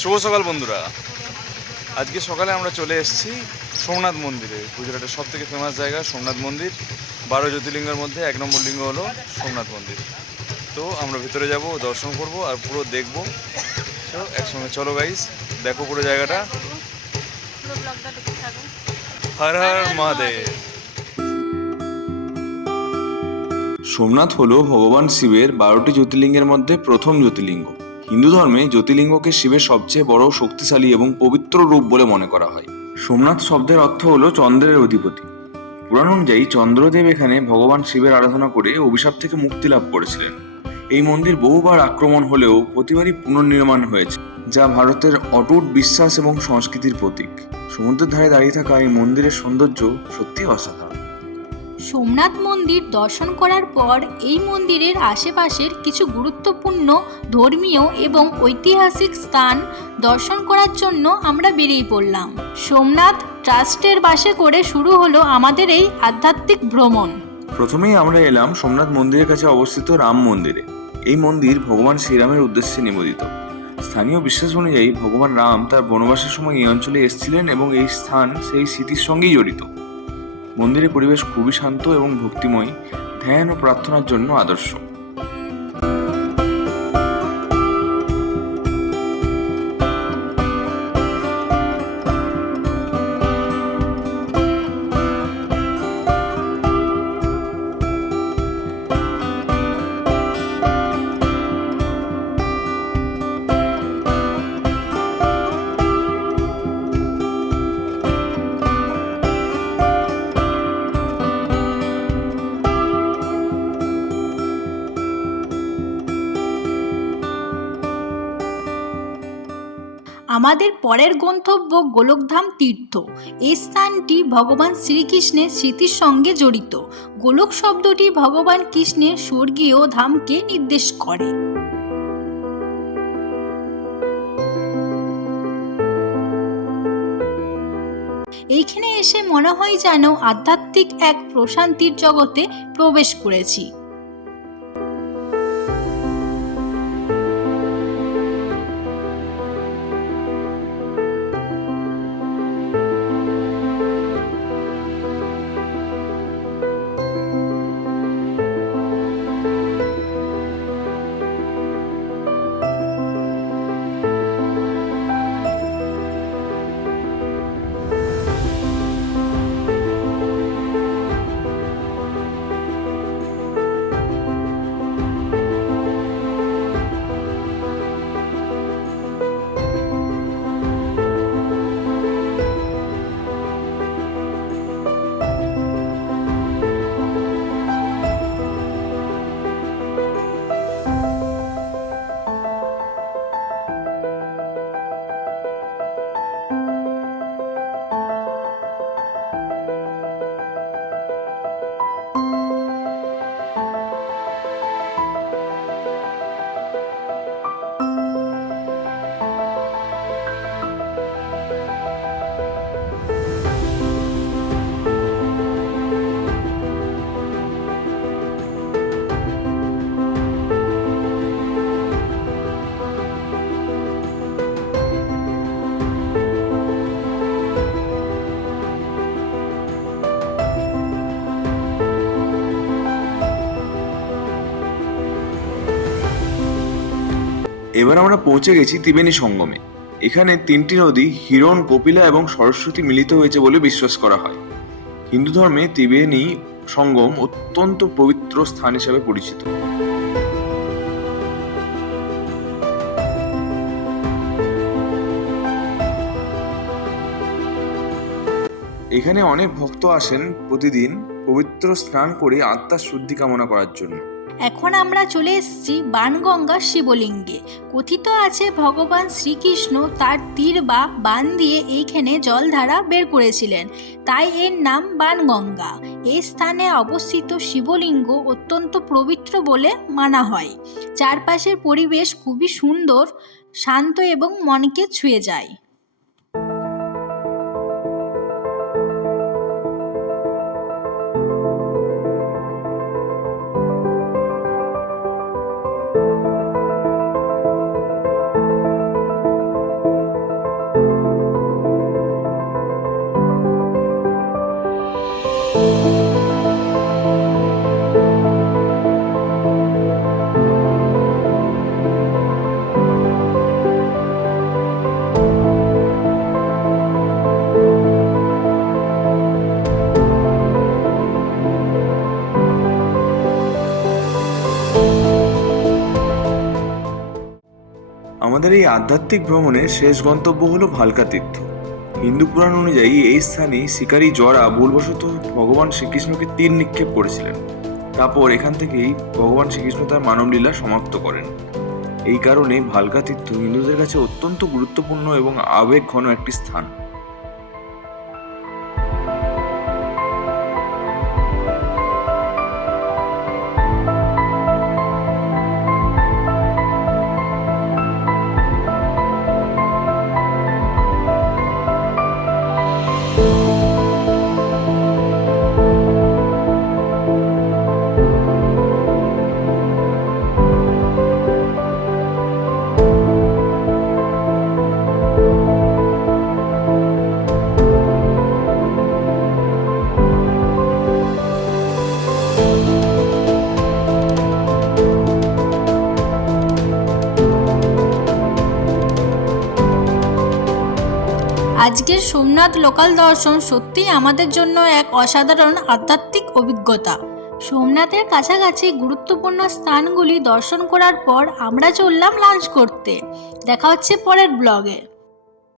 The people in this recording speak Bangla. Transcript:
শুভ সকাল বন্ধুরা। আজকে সকালে আমরা চলে এসেছি সোমনাথ মন্দিরে। গুজরাটের সব থেকে ফেমাস জায়গা সোমনাথ মন্দির। 12 জ্যোতির্লিঙ্গের মধ্যে 1 নম্বর লিঙ্গ হলো সোমনাথ মন্দির। তো আমরা ভেতরে যাব, দর্শন করব আর পুরো দেখব। তো একসঙ্গে চলো গাইস, দেখো পুরো জায়গাটা। হর হর মহাদেব। সোমনাথ হলো ভগবান শিবের 12টি জ্যোতির্লিঙ্গের মধ্যে প্রথম জ্যোতির্লিঙ্গ। হিন্দু ধর্মে জ্যোতির্লিঙ্গকে শিবের সবচেয়ে বড়, শক্তিশালী এবং পবিত্র রূপ বলে মনে করা হয়। সোমনাথ শব্দের অর্থ হলো চন্দ্রের অধিপতি। পুরাণ অনুযায়ী চন্দ্রদেব এখানে ভগবান শিবের আরাধনা করে অভিশাপ থেকে মুক্তি লাভ করেছিলেন। এই মন্দির বহুবার আক্রমণ হলেও প্রতিবারই পুনর্নির্মাণ হয়েছে, যা ভারতের অটুট বিশ্বাস এবং সংস্কৃতির প্রতীক। সমুদ্রের ধারে দাঁড়িয়ে থাকা এই মন্দিরের সৌন্দর্য সত্যিই অসাধারণ। সোমনাথ মন্দির দর্শন করার পর এই মন্দিরের আশেপাশের কিছু গুরুত্বপূর্ণ ধর্মীয় এবং ঐতিহাসিক স্থান দর্শন করার জন্য আমরা বেরিয়ে পড়লাম। সোমনাথ ট্রাস্টের বাসে করে শুরু হলো আমাদের এই আধ্যাত্মিক ভ্রমণ। প্রথমেই আমরা এলাম সোমনাথ মন্দিরের কাছে অবস্থিত রাম মন্দিরে। এই মন্দির ভগবান শ্রীরামের উদ্দেশ্যে নিবেদিত। স্থানীয় বিশ্বাস অনুযায়ী ভগবান রাম তার বনবাসের সময় এই অঞ্চলে এসেছিলেন এবং এই স্থান সেই স্মৃতির সঙ্গেই জড়িত। মন্দিরের পরিবেশ খুবই শান্ত এবং ভক্তিময়, ধ্যান ও প্রার্থনার জন্য আদর্শ। আমাদের পরের গন্তব্য গোলকধাম তীর্থ। এই স্থানটি ভগবান শ্রীকৃষ্ণের স্মৃতির সঙ্গে জড়িত। গোলক শব্দটি ভগবান কৃষ্ণের স্বর্গীয় ধামকে নির্দেশ করে। এইখানে এসে মনে হয় যেন আধ্যাত্মিক এক প্রশান্তির জগতে প্রবেশ করেছি। এবার আমরা পৌঁছে গেছি ত্রিবেণী সঙ্গমে। এখানে 3টি নদী হিরণ, কপিলা এবং সরস্বতী মিলিত হয়েছে বলে বিশ্বাস করা হয়। হিন্দু ধর্মে ত্রিবেণী সঙ্গম অত্যন্ত পবিত্র স্থান হিসেবে পরিচিত। এখানে অনেক ভক্ত আসেন প্রতিদিন পবিত্র স্নান করে আত্মার শুদ্ধি কামনা করার জন্য। এখন আমরা চলে এসেছি বাণগঙ্গা শিবলিঙ্গে। কথিত আছে ভগবান শ্রীকৃষ্ণ তার তীর বা বাণ দিয়ে এইখানে জলধারা বের করেছিলেন, তাই এর নাম বাণগঙ্গা। এই স্থানে অবস্থিত শিবলিঙ্গ অত্যন্ত পবিত্র বলে মানা হয়। চারপাশের পরিবেশ খুবই সুন্দর, শান্ত এবং মনকে ছুঁয়ে যায়। আমাদের এই আধ্যাত্মিক ভ্রমণের শেষ গন্তব্য হলো ভালকা তীর্থ। হিন্দু পুরাণ অনুযায়ী এই স্থানে শিকারী জরা ভুলবশত ভগবান শ্রীকৃষ্ণকে তীর নিক্ষেপ করেছিলেন। তারপর এখান থেকেই ভগবান শ্রীকৃষ্ণ তার মানবলীলা সমাপ্ত করেন। এই কারণে ভালকা তীর্থ হিন্দুদের কাছে অত্যন্ত গুরুত্বপূর্ণ এবং আবেগঘন একটি স্থান। আজকের সোমনাথ লোকাল দর্শন সত্যিই আমাদের জন্য এক অসাধারণ আধ্যাত্মিক অভিজ্ঞতা। সোমনাথের কাছাকাছি গুরুত্বপূর্ণ স্থানগুলি দর্শন করার পর আমরা চললাম লাঞ্চ করতে। দেখা হচ্ছে পরের ব্লগে।